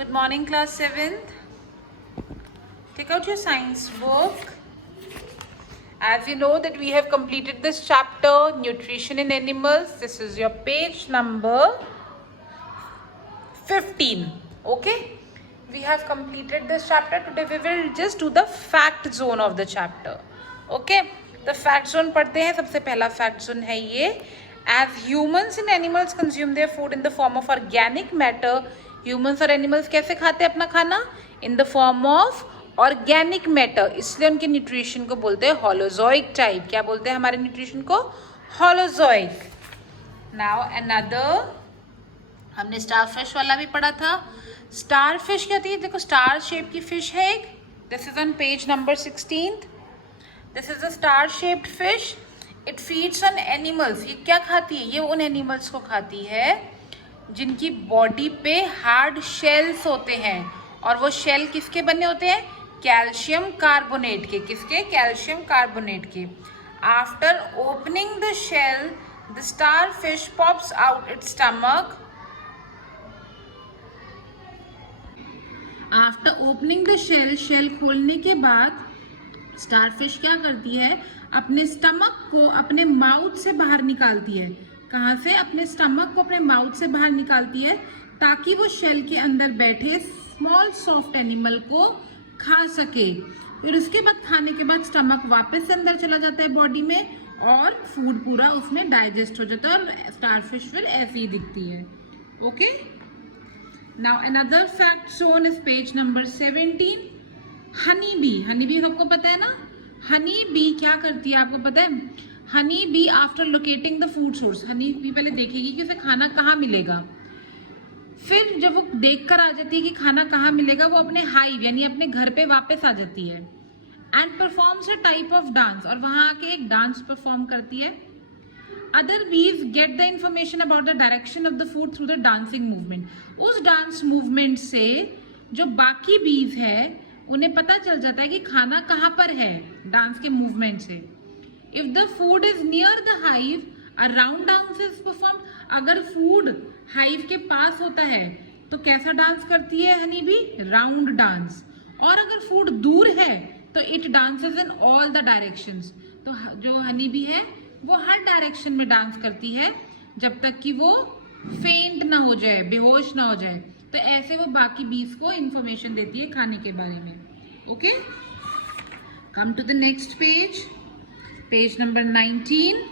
Good morning, class 7th. Take out your science book. As you know that we have completed this chapter, Nutrition in Animals. This is your page number 15. Okay? We have completed this chapter. Today we will just do the fact zone of the chapter. Okay? The fact zone पढ़ते हैं. सबसे पहला fact zone है ये. As humans and animals consume their food in the form of organic matter, humans और animals कैसे खाते हैं अपना खाना? In the form of organic matter. इसलिए उनके न्यूट्रिशन को बोलते हैं holozoic type. क्या बोलते हैं हमारे न्यूट्रिशन को? Holozoic. Now another, हमने स्टार फिश वाला भी पढ़ा था. स्टार फिश क्या होती है? देखो स्टार शेप की फिश है एक. This is on page number 16. This is a star shaped fish. It feeds on animals. ये क्या खाती है? ये उन एनिमल्स को खाती है जिनकी बॉडी पे हार्ड शेल्स होते हैं. और वो शेल किसके बने होते हैं? कैल्शियम कार्बोनेट के. किसके? कैल्शियम कार्बोनेट के. After opening the shell the starfish pops out its stomach. After opening the shell, shell खोलने के बाद स्टारफिश क्या करती है? अपने स्टमक को अपने माउथ से बाहर निकालती है. कहाँ से? अपने स्टमक को अपने माउथ से बाहर निकालती है ताकि वो शेल के अंदर बैठे स्मॉल सॉफ्ट एनिमल को खा सके. फिर उसके बाद खाने के बाद स्टमक वापस अंदर चला जाता है बॉडी में और फूड पूरा उसमें डाइजेस्ट हो जाता है और स्टारफिश फिर ऐसी ही दिखती है. Okay. Now another fact shown is page number 17. Honey bee. Honey bee सबको पता है ना? हनी बी क्या करती है आपको पता है? Honey be after locating the food source, honey bee पहले देखेगी कि उसे खाना कहाँ मिलेगा. फिर जब वो देख कर आ जाती है कि खाना कहाँ मिलेगा, वो अपने हाइव यानी अपने घर पे वापस आ जाती है. And performs a type of dance. और वहाँ आके एक डांस परफॉर्म करती है. Other bees get the information about the direction of the food through the dancing movement. उस डांस मूवमेंट से जो बाकी बीज है उन्हें पता चल जाता है कि खाना कहाँ पर है डांस के मूवमेंट से. If the food is near the hive, a round dance is performed. अगर फूड हाइव के पास होता है तो कैसा डांस करती है हनी बी? Round dance. और अगर फूड दूर है तो it dances in all the directions. तो जो हनी बी है वो हर डायरेक्शन में डांस करती है जब तक कि वो फेंट ना हो जाए, बेहोश ना हो जाए. तो ऐसे वो बाकी बीज को इंफॉर्मेशन देती है खाने के बारे में. Okay. Come to the next page, page number 19.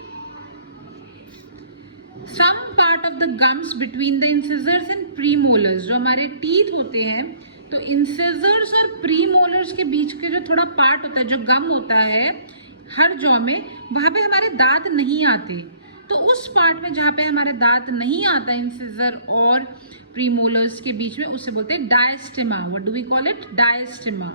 Some part of the gums between the incisors and premolars. जो हमारे टीथ होते हैं तो इंसिजर्स और प्रीमोलर्स के बीच के जो थोड़ा पार्ट होता है, जो गम होता है हर जॉ में, वहाँ पे हमारे दांत नहीं आते. तो उस पार्ट में जहाँ पे हमारे दांत नहीं आता इंसिजर और प्रीमोलर्स के बीच में, उसे बोलते हैं diastema. What do we call it? Diastema.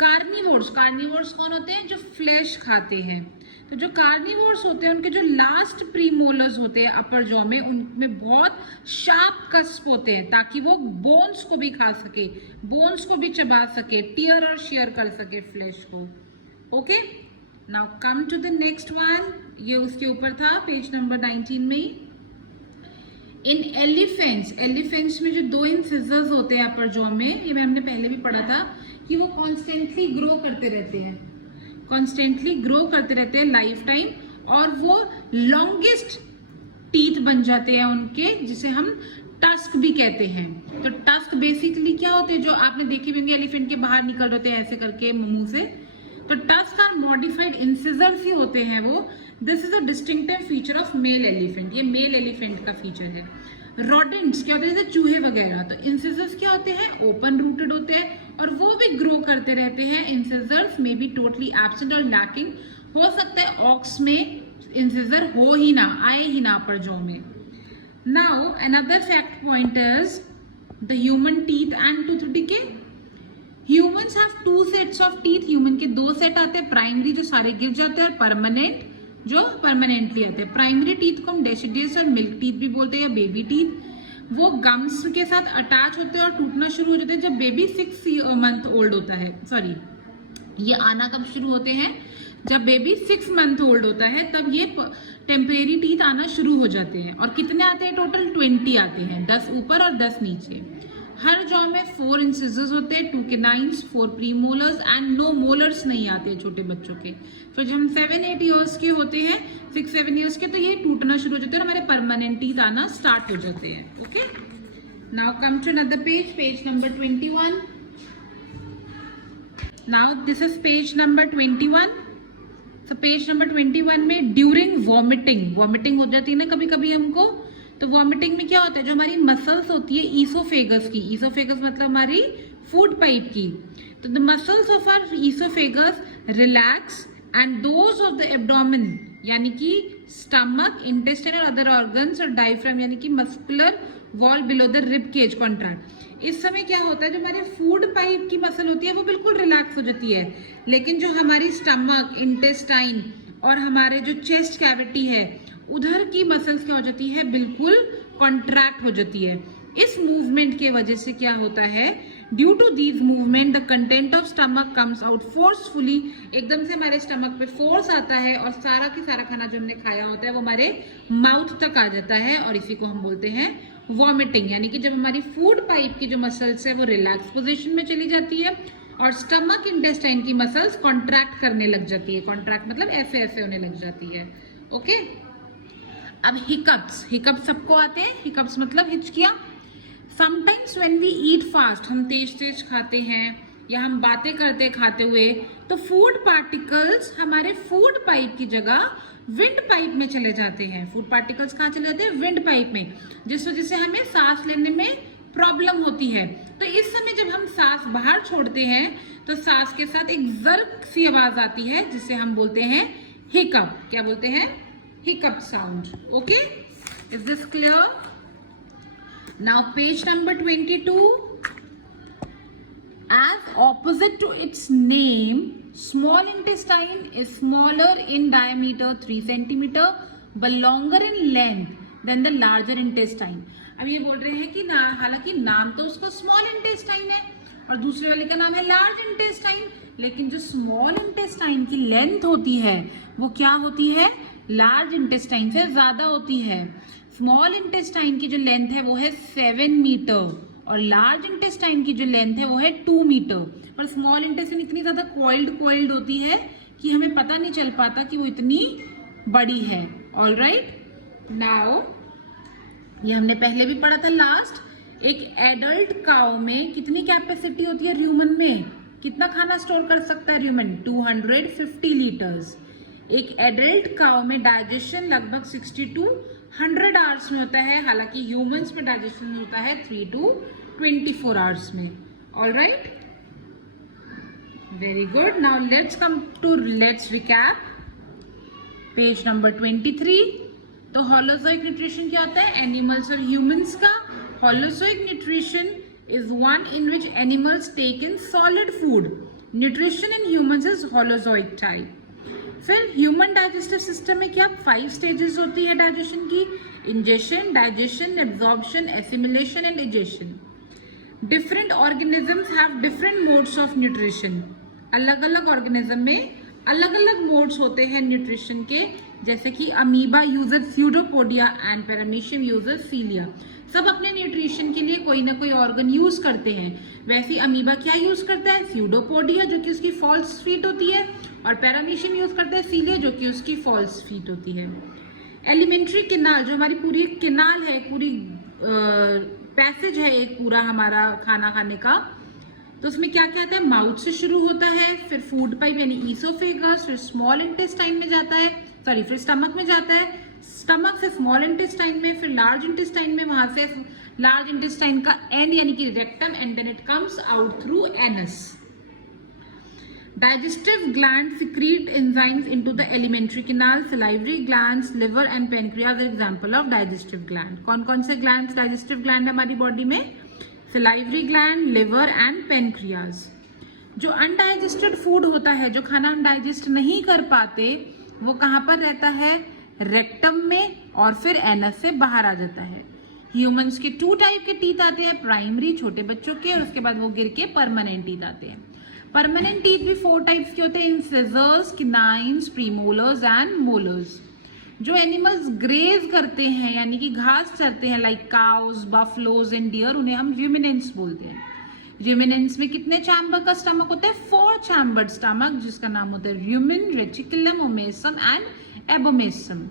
Carnivores. Carnivores कौन होते हैं? जो फ्लैश खाते हैं. तो जो कार्निवोर्स होते हैं उनके जो लास्ट प्रीमोलर्स होते हैं अपर जॉ में, उनमें बहुत शार्प कस्प होते हैं ताकि वो बोन्स को भी खा सके, बोन्स को भी चबा सके, टीयर और शेयर कर सके फ्लैश को. Okay. Now come to the next one. ये उसके ऊपर था पेज नंबर 19 में. इन एलिफेंट्स, एलिफेंट्स में जो दो इंसिजर्स होते हैं अपर जॉ में, ये हमने पहले भी पढ़ा था कि वो कॉन्स्टेंटली ग्रो करते रहते हैं, कॉन्स्टेंटली ग्रो करते रहते हैं लाइफ टाइम. और वो लॉन्गेस्ट टीथ बन जाते हैं उनके, जिसे हम टस्क भी कहते हैं. तो टस्क बेसिकली क्या होते हैं? जो आपने देखे भी होंगे एलिफेंट के बाहर निकल रहे होते हैं ऐसे करके मुंह से. तो टस्क आर मॉडिफाइड इंसिजर्स ही होते हैं वो. This is a distinctive feature of male elephant. ये मेल एलिफेंट का फीचर है. रोडेंट्स क्या होते हैं? जैसे चूहे वगैरह. तो इंसिजर्स क्या होते हैं? ओपन रूटेड होते हैं और वो भी ग्रो करते रहते हैं. Incisors may be totally absent और लैकिंग. हो सकता है ऑक्स में इंसिजर हो ही ना, आए ही ना अपर जॉ में. Now another fact point is the human teeth and tooth decay. Humans have 2 sets of teeth. Human के 2 सेट आते हैं. प्राइमरी जो सारे गिर जाते हैं, परमानेंट जो परमानेंटली आते हैं. प्राइमरी टीथ को हम डेसिडियस और मिल्क टीथ भी बोलते हैं या बेबी टीथ. वो गम्स के साथ अटैच होते हैं और टूटना शुरू हो जाते हैं जब बेबी 6 मंथ ओल्ड होता है. सॉरी, ये आना कब शुरू होते हैं? जब बेबी 6 मंथ ओल्ड होता है तब ये टेम्परेरी टीथ आना शुरू हो जाते हैं. और कितने आते हैं टोटल? 20 आते हैं, 10 ऊपर और 10 नीचे. हर जॉ में 4 इंसिजर्स होते हैं, 2 केनाइन्स, 4 प्रीमोलर्स एंड नो मोलर्स नहीं आते छोटे बच्चों के। फिर जब हम 7-8 ईयर्स के होते हैं, 6-7 ईयर्स के, तो ये टूटना शुरू हो जाते हैं और हमारे परमानेंट टीथ आना स्टार्ट हो जाते हैं। Okay, now come to another page, page number 21। Now this is page number 21। तो पेज नंबर 21 में ड्यूरिंग वॉमिटिंग हो जाती है ना कभी कभी हमको, तो वॉमिटिंग में क्या होता है, जो हमारी मसल्स होती है ईसोफेगस की, ईसोफेगस मतलब हमारी फूड पाइप की, तो the muscles of our oesophagus relax and those of the abdomen यानी कि स्टमक, इंटेस्टाइन और अदर ऑर्गन्स और डायफ्राम यानी कि muscular wall below the rib cage contract. इस समय क्या होता है, जो हमारे फूड पाइप की मसल होती है वो बिल्कुल रिलैक्स हो जाती है, लेकिन जो हमारी स्टमक, इंटेस्टाइन और हमारे जो चेस्ट कैविटी है उधर की मसल्स क्या हो जाती है, बिल्कुल कॉन्ट्रैक्ट हो जाती है। इस मूवमेंट के वजह से क्या होता है, due to these movement the content of stomach comes out forcefully, एकदम से हमारे स्टमक पे फोर्स आता है और सारा की सारा खाना जो हमने खाया होता है वो हमारे माउथ तक आ जाता है, और इसी को हम बोलते हैं वॉमिटिंग। यानी कि जब हमारी फूड पाइप की जो मसल्स है वो रिलैक्स पोजिशन में चली जाती है और स्टमक इंटेस्टाइन की मसल्स कॉन्ट्रैक्ट करने लग जाती है। कॉन्ट्रैक्ट मतलब ऐसे ऐसे होने लग जाती है। ओके, अब हिकअप्स सबको आते हैं। हिकअप्स मतलब हिचकियाँ। Sometimes when we eat fast, हम तेज तेज खाते हैं या हम बातें करते खाते हुए, तो फूड पार्टिकल्स हमारे फूड पाइप की जगह विंड पाइप में चले जाते हैं। फूड पार्टिकल्स कहाँ चले जाते हैं, विंड पाइप में, जिस वजह से हमें सांस लेने में प्रॉब्लम होती है। तो इस समय जब हम सांस बाहर छोड़ते हैं तो सांस के साथ एक जर्क सी आवाज आती है जिसे हम बोलते हैं हिकअप। क्या बोलते हैं, hiccup sound. Okay, is this clear? Now page number 22. As opposite to its name, small intestine is smaller in diameter 3 centimeter but longer in length than the larger intestine. अब ये बोल रहे हैं कि हालांकि नाम तो उसका स्मॉल इंटेस्टाइन है और दूसरे वाले का नाम है लार्ज इंटेस्टाइन, लेकिन जो स्मॉल इंटेस्टाइन की लेंथ होती है वो क्या होती है, लार्ज इंटेस्टाइन से ज्यादा होती है। स्मॉल इंटेस्टाइन की जो लेंथ है वो है 7 मीटर और लार्ज इंटेस्टाइन की जो लेंथ है वो है 2 मीटर। और स्मॉल इंटेस्टाइन इतनी ज्यादा कॉइल्ड होती है कि हमें पता नहीं चल पाता कि वो इतनी बड़ी है। ऑल राइट, नाउ ये हमने पहले भी पढ़ा था लास्ट, एक एडल्ट काउ में कितनी कैपेसिटी होती है र्यूमन में, कितना खाना स्टोर कर सकता है र्यूमन, 250 लीटर्स। एक एडल्ट काउ में डाइजेशन लगभग 60 to 100 आवर्स में होता है, हालांकि ह्यूमंस में डाइजेशन होता है 3 to 24 आवर्स में। All right, very good. Now let's recap page number 23। तो होलोजोइक न्यूट्रिशन क्या होता है, एनिमल्स और ह्यूमंस का। Holozoic nutrition is one in which animals take in solid food. Nutrition in humans is holozoic type. फिर human digestive system में क्या 5 stages होती है डाइजेशन की, ingestion, digestion, absorption, assimilation and digestion. Different organisms have different modes of nutrition. अलग अलग organism में अलग अलग मोड्स होते हैं न्यूट्रिशन के, जैसे कि amoeba uses pseudopodia and paramecium uses cilia. सब अपने न्यूट्रिशन के लिए कोई ना कोई ऑर्गन यूज करते हैं। वैसे अमीबा क्या यूज करता है, स्यूडोपोडिया जो कि उसकी फॉल्स फीट होती है, और पैरामीशियम यूज करता है सीलिया जो कि उसकी फॉल्स फीट होती है। एलिमेंट्री किनाल, जो हमारी पूरी किनाल है, पूरी पैसेज है एक पूरा हमारा खाना खाने का, तो उसमें क्या क्या आता है, माउथ से शुरू होता है, फिर फूड पाइप यानी ईसोफेगस, फिर स्मॉल इंटेस्टाइन में जाता है, फिर स्टमक में जाता है, स्टमक से स्मॉल इंटेस्टाइन में, फिर लार्ज इंटेस्टाइन में, वहां से लार्ज इंटेस्टाइन का एंड यानी कि rectum, and then it comes out through anus. Digestive glands secrete enzymes into the alimentary canal. Salivary glands, liver and pancreas are example of digestive gland. कौन कौन से glands digestive gland है हमारी body में, salivary gland, liver and pancreas। जो undigested food होता है, जो खाना हम डाइजेस्ट नहीं कर पाते, वो कहाँ पर रहता है, रेक्टम में, और फिर एनस से बाहर आ जाता है। ह्यूमंस के 2 टाइप के टीथ आते हैं, प्राइमरी छोटे बच्चों के, और उसके बाद वो गिर के परमानेंट टीथ आते हैं। परमानेंट टीथ भी 4 टाइप्स के होते हैं, incisors, canines, premolars and molars. जो एनिमल्स ग्रेज करते हैं यानी कि घास चरते हैं, like cows, buffaloes and deer, उन्हें हम र्यूमिनेंट्स बोलते हैं। र्यूमिनेंट्स में कितने चैम्बर का स्टमक होता है? 4 चैम्बर्ड स्टमक, जिसका नाम होता है rumen, reticulum, omasum and abomasum.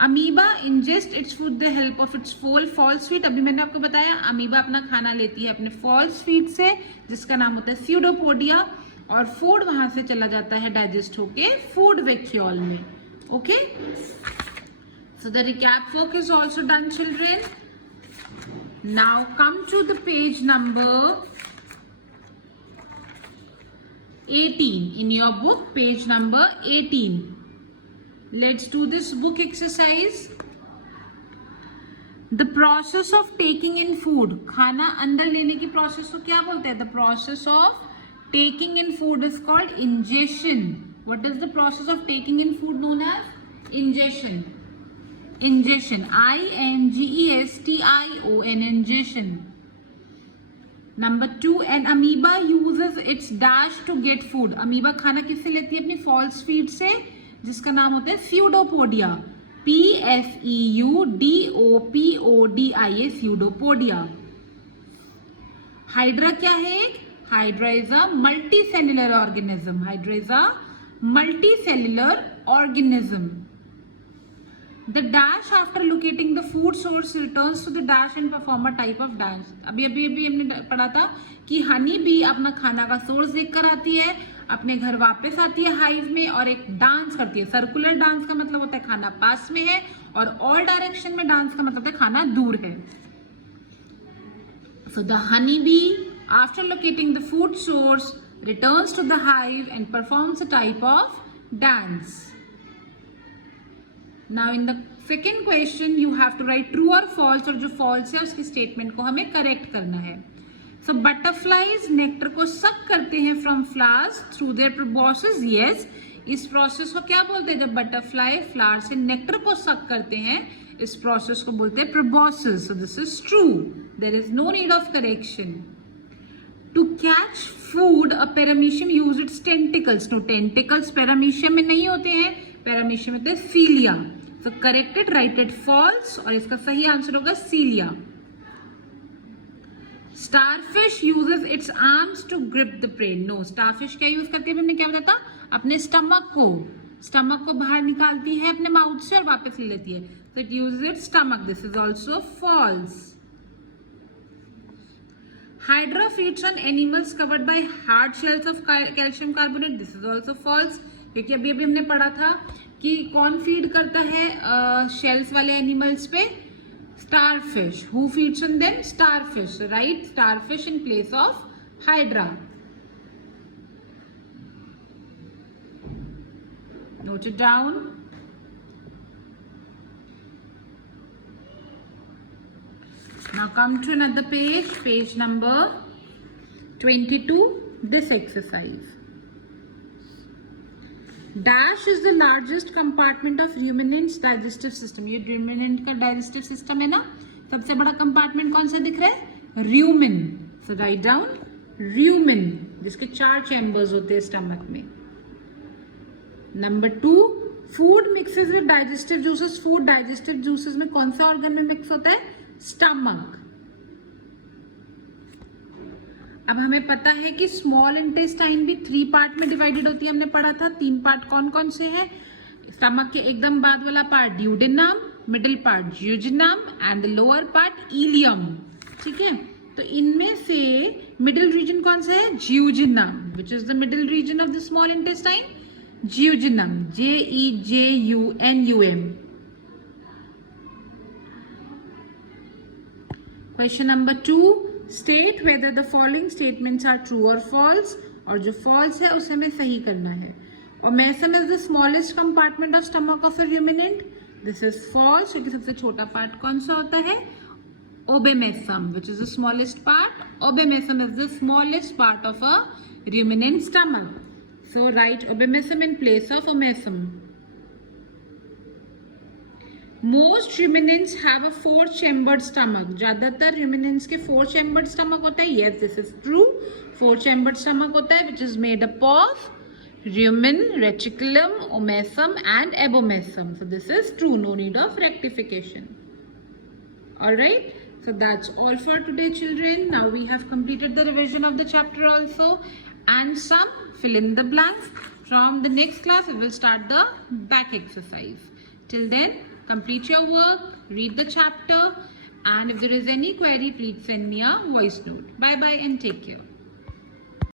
Amoeba ingest its food the help of its false feet. अभी मैंने आपको बताया अमीबा अपना खाना लेती है अपने फॉल्स फीट से, जिसका नाम होता है स्यूडोपोडिया, और फूड वहां से चला जाता है डाइजेस्ट होके फूड वैक्यूल में। Okay, so the recap work is also done, children. Now come to the page number 18 in your book, page number 18. Let's do this book exercise. The process of taking in food, खाना अंदर लेने की process को क्या बोलते हैं? The process of taking in food is called ingestion. What is the process of taking in food known as? Ingestion. Ingestion, ingestion, ingestion. Number 2, an amoeba uses its dash to get food. Amoeba खाना किससे लेती है? अपनी false feed से, जिसका नाम होता है स्यूडोपोडिया, PSEUDOPODIA, स्यूडोपोडिया। हाइड्रा क्या है? Hydra is a multi cellular organism. Hydra is a multi cellular organism. The dash after locating the food source returns to the dash and perform a type of dance. अभी हमने पढ़ा था कि honey bee अपना खाना का source देखकर आती है, अपने घर वापस आती है हाइव में और एक डांस करती है। सर्कुलर डांस का मतलब होता है खाना पास में है, और ऑल डायरेक्शन में डांस का मतलब है खाना दूर है। So the honey bee after locating the food source returns to the hive and performs a type of dance. Now in the second question you have to write true or false, और जो false है उसकी statement को हमें correct करना है। So butterflies nectar को suck करते हैं from flowers through their proboscis. Yes, इस process को क्या बोलते हैं? जब butterfly flower से nectar को suck करते हैं, इस process को बोलते हैं proboscis. So this is true. There is no need of correction. To catch food, a paramecium use its tentacles. No, tentacles paramecium में नहीं होते हैं, paramecium में होते हैं cilia. So correct it, write it false, और इसका सही आंसर होगा cilia. Starfish uses its arms to grip the prey. No, starfish क्या यूज करती है? हमने क्या बताया था? अपने स्टमक को बाहर निकालती है अपने माउथ से और वापस ले लेती है. So it uses its stomach. This is also false. Hydra feeds on animals covered by hard shells of calcium carbonate. This is also false. क्योंकि अभी हमने पढ़ा था कि कौन फीड करता है शेल्स वाले एनिमल्स पे? Starfish. Who feeds on them? Starfish. Right, starfish in place of hydra. Note it down. Now come to another page, page number 22, this exercise. Dash is the largest compartment of ruminant's digestive system. ये ruminant का digestive system है ना, सबसे बड़ा compartment कौन सा दिख रहा है? Rumen. So write down rumen, जिसके 4 chambers होते हैं stomach में. Number 2, food mixes with digestive juices. Food digestive juices में कौन सा organ में mix होता है? स्टमक. अब हमें पता है कि स्मॉल इंटेस्टाइन भी 3 पार्ट में डिवाइडेड होती है. हमने पढ़ा था 3 पार्ट कौन कौन से हैं? स्टमक के एकदम बाद वाला part duodenum, middle part jejunum and the lower part ileum. ठीक है, तो इनमें से मिडिल रीजन कौन सा है? Jejunum. Which is the middle region of the small intestine? Jejunum. JEJUNUM. Question number 2, state whether the following statements are true or false. और जो false है उसे हमें सही करना है. Omasum is the smallest compartment of stomach of a ruminant. This is false, क्योंकि सबसे छोटा पार्ट कौन सा होता है? Oomesum, which is the smallest part. Oomesum is the smallest part of a ruminant stomach. So write Oomesum in place of Omasum. Most ruminants have a 4-chambered stomach. ज्यादातर ruminants के 4-chambered stomach होता है. Yes, this is true. 4-chambered stomach होता है, which is made up of rumen, reticulum, omesum and abomesum. So this is true, no need of rectification. Alright, so that's all for today, children. Now we have completed the revision of the chapter also, and some fill in the blanks. From the next class we will start the back exercise. Till then, complete your work, read the chapter, and if there is any query, please send me a voice note. Bye bye and take care.